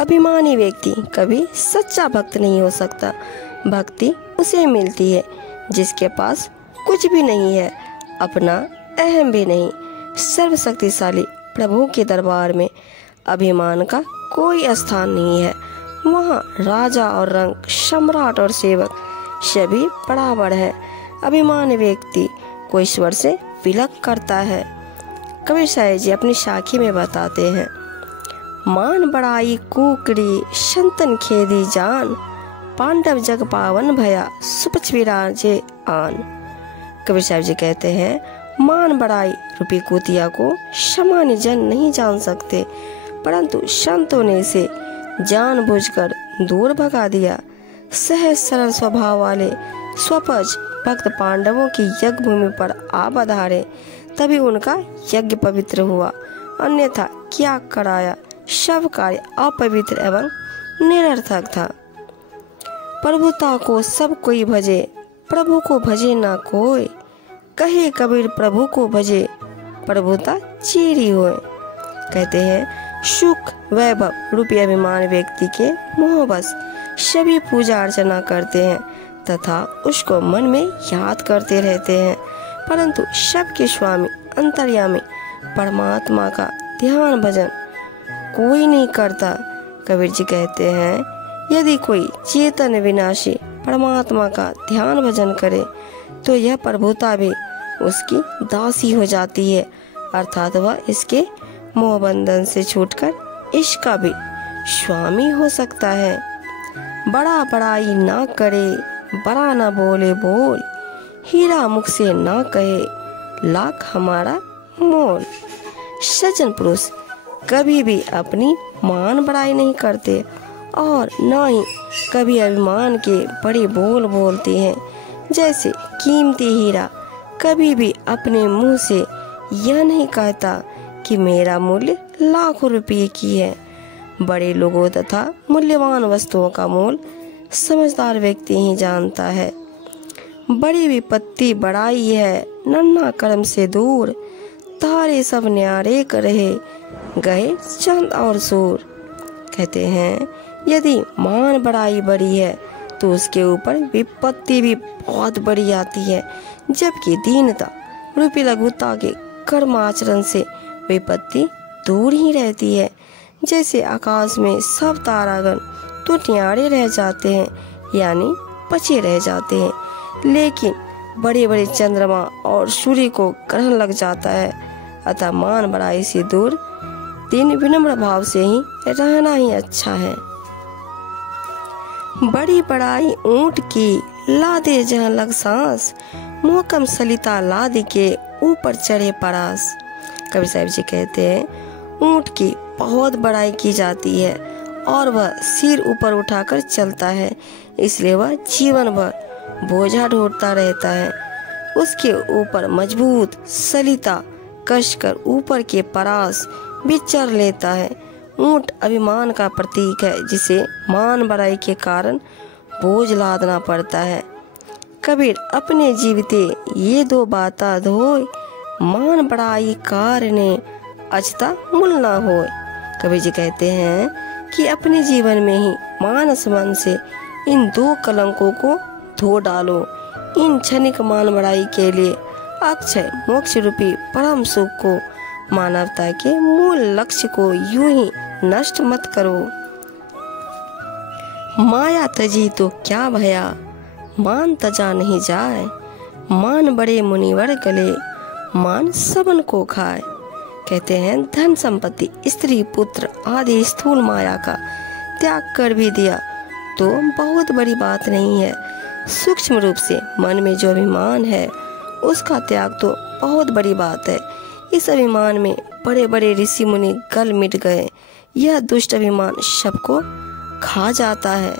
अभिमानी व्यक्ति कभी सच्चा भक्त नहीं हो सकता। भक्ति उसे मिलती है जिसके पास कुछ भी नहीं है, अपना अहम भी नहीं। सर्वशक्तिशाली प्रभु के दरबार में अभिमान का कोई स्थान नहीं है। वहाँ राजा और रंक, सम्राट और सेवक सभी बराबर है। अभिमानी व्यक्ति को ईश्वर से विलग करता है। कबीर साहिब जी अपनी साखी में बताते हैं, मान बड़ाई कुकड़ी संतन खेदी जान, पांडव जग पावन भया सुपच विराजे आन। कबीर साहिब जी कहते हैं, मान बड़ाई रूपी कुतिया को सामान्य जन नहीं जान सकते, परंतु संतों ने इसे जानबूझकर दूर भगा दिया। सहज सरल स्वभाव वाले स्वपज भक्त पांडवों की यज्ञ भूमि पर आ बधारे, तभी उनका यज्ञ पवित्र हुआ, अन्यथा क्या कराया सब कार्य अपवित्र एवं निरर्थक था। प्रभुता को सब कोई भजे, प्रभु को भजे ना कोई, कहे कबीर प्रभु को भजे, प्रभुता चीरी होए। कहते हैं, सुख वैभव रूपी अभिमान व्यक्ति के मोहबस सभी पूजा अर्चना करते हैं तथा उसको मन में याद करते रहते हैं, परंतु सबके स्वामी अंतर्यामी परमात्मा का ध्यान भजन कोई नहीं करता। कबीर जी कहते हैं, यदि कोई चेतन विनाशी परमात्मा का ध्यान भजन करे तो यह प्रभुता भी उसकी दासी हो जाती है, अर्थात वह इसके मोह बंधन से छूटकर इसका भी स्वामी हो सकता है। बड़ा बड़ाई ना करे, बड़ा ना बोले बोल, हीरा मुख से ना कहे लाख हमारा मोल। सज्जन पुरुष कभी भी अपनी मान बड़ाई नहीं करते और न ही कभी अभिमान के बड़े बोल बोलते हैं। जैसे कीमती हीरा कभी भी अपने मुंह से यह नहीं कहता कि मेरा मूल्य लाखों रुपये की है। बड़े लोगों तथा मूल्यवान वस्तुओं का मोल समझदार व्यक्ति ही जानता है। बड़ी विपत्ति बड़ाई है, नन्हा कर्म से दूर, तारे सब न्यारे करे गए चंद और सूर। कहते हैं, यदि मान बड़ाई बड़ी है तो उसके ऊपर विपत्ति भी बहुत बड़ी आती है, जबकि दीनता रूपी लघुता के कर्म आचरण से विपत्ति दूर ही रहती है। जैसे आकाश में सब तारागण तो न्यारे रह जाते हैं, यानी बचे रह जाते हैं, लेकिन बड़े बड़े चंद्रमा और सूर्य को ग्रहण लग जाता है। अतः मान बड़ाई से दूर दिन विनम्र भाव से ही रहना ही अच्छा है। बड़ी बड़ाई ऊंट की लादे जहाँ लग सांस, मोहकम सलिता लादी के ऊपर चढ़े परास। कबीर साहिब जी कहते हैं, ऊंट की बहुत बड़ाई की जाती है और वह सिर ऊपर उठाकर चलता है, इसलिए वह जीवन भर बोझा ढोता रहता है। उसके ऊपर मजबूत सलिता कसकर ऊपर के परास भी चढ़ लेता है। ऊंट अभिमान का प्रतीक है, जिसे मान बड़ाई के कारण बोझ लादना पड़ता है। कबीर अपने जीविते ये दो बाता धोए, मान बड़ाई कार ने अचता मुल ना होए। कबीर जी कहते हैं कि अपने जीवन में ही मानस मन से इन दो कलंकों को धो डालो। इन क्षणिक मान बड़ाई के लिए अक्षय मोक्ष रूपी परम सुख को, मानवता के मूल लक्ष्य को यूं ही नष्ट मत करो। माया तजी तो क्या भया, मान तजा नहीं जाए, मान बड़े मुनिवर गले, मान सबन को खाए। कहते हैं, धन संपत्ति स्त्री पुत्र आदि स्थूल माया का त्याग कर भी दिया तो बहुत बड़ी बात नहीं है। सूक्ष्म रूप से मन में जो अभिमान है उसका त्याग तो बहुत बड़ी बात है। इस अभिमान में बड़े बड़े ऋषि मुनि गल मिट गए। यह दुष्ट अभिमान सबको खा जाता है।